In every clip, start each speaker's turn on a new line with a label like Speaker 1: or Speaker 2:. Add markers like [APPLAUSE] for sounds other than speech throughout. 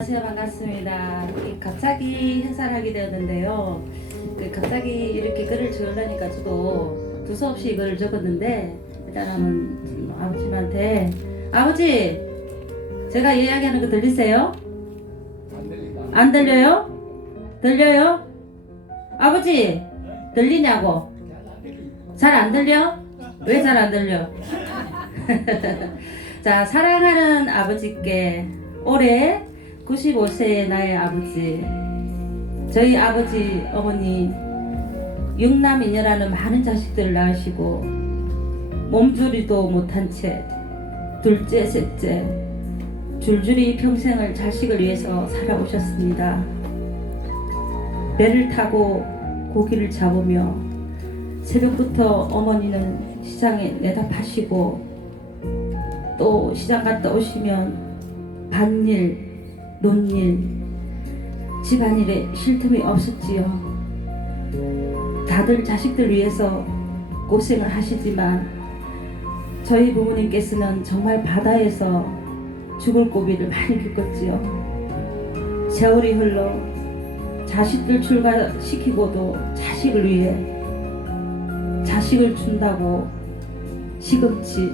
Speaker 1: 안녕하세요 반갑습니다. 이 갑자기 행사를 하게 되었는데요. 그 갑자기 이렇게 글을 적으려니까 저도 두서없이 글을 적었는데 일단은 아버님한테 아버지 제가 이야기하는 거 들리세요?
Speaker 2: 안 들린다.
Speaker 1: 안 들려요? 들려요? 아버지 들리냐고? 잘 안 들려? 왜 잘 안 들려? [LAUGHS] 자 사랑하는 아버지께 올해 95세의 나의 아버지 저희 아버지 어머니 육남이녀라는 많은 자식들을 낳으시고 몸조리도 못한 채 둘째 셋째 줄줄이 평생을 자식을 위해서 살아오셨습니다. 배를 타고 고기를 잡으며 새벽부터 어머니는 시장에 내다 파시고 또 시장 갔다 오시면 밭일, 논일, 집안일에 쉴 틈이 없었지요. 다들 자식들 위해서 고생을 하시지만 저희 부모님께서는 정말 바다에서 죽을 고비를 많이 겪었지요. 세월이 흘러 자식들 출가시키고도 자식을 위해 자식을 준다고 시금치,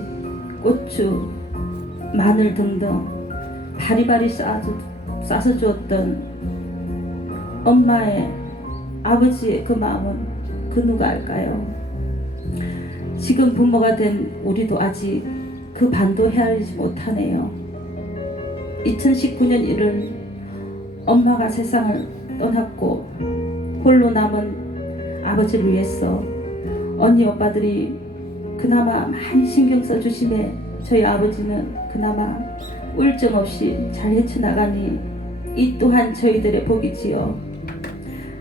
Speaker 1: 고추, 마늘 등등 바리바리 싸서, 싸서 주었던 엄마의 아버지의 그 마음은 그 누가 알까요? 지금 부모가 된 우리도 아직 그 반도 헤아리지 못하네요. 2019년 1월 엄마가 세상을 떠났고 홀로 남은 아버지를 위해서 언니 오빠들이 그나마 많이 신경 써주심에 저희 아버지는 그나마 울정 없이 잘 헤쳐나가니 이 또한 저희들의 복이지요.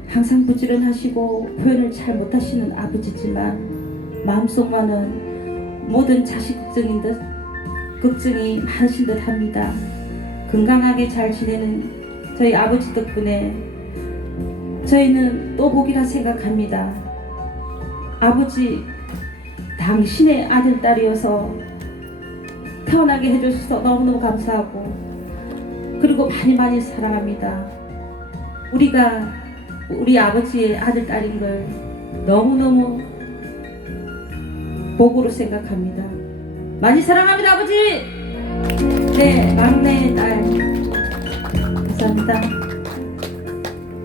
Speaker 1: 항상 부지런하시고 표현을 잘 못하시는 아버지지만 마음속만은 모든 자식 걱정인 듯 걱정이 많으신 듯 합니다. 건강하게 잘 지내는 저희 아버지 덕분에 저희는 또 복이라 생각합니다. 아버지, 당신의 아들, 딸이어서 태어나게 해주셔서 너무너무 감사하고, 그리고 많이 많이 사랑합니다. 우리가 우리 아버지의 아들, 딸인 걸 너무너무 복으로 생각합니다. 많이 사랑합니다, 아버지! 네, 막내 딸. 감사합니다.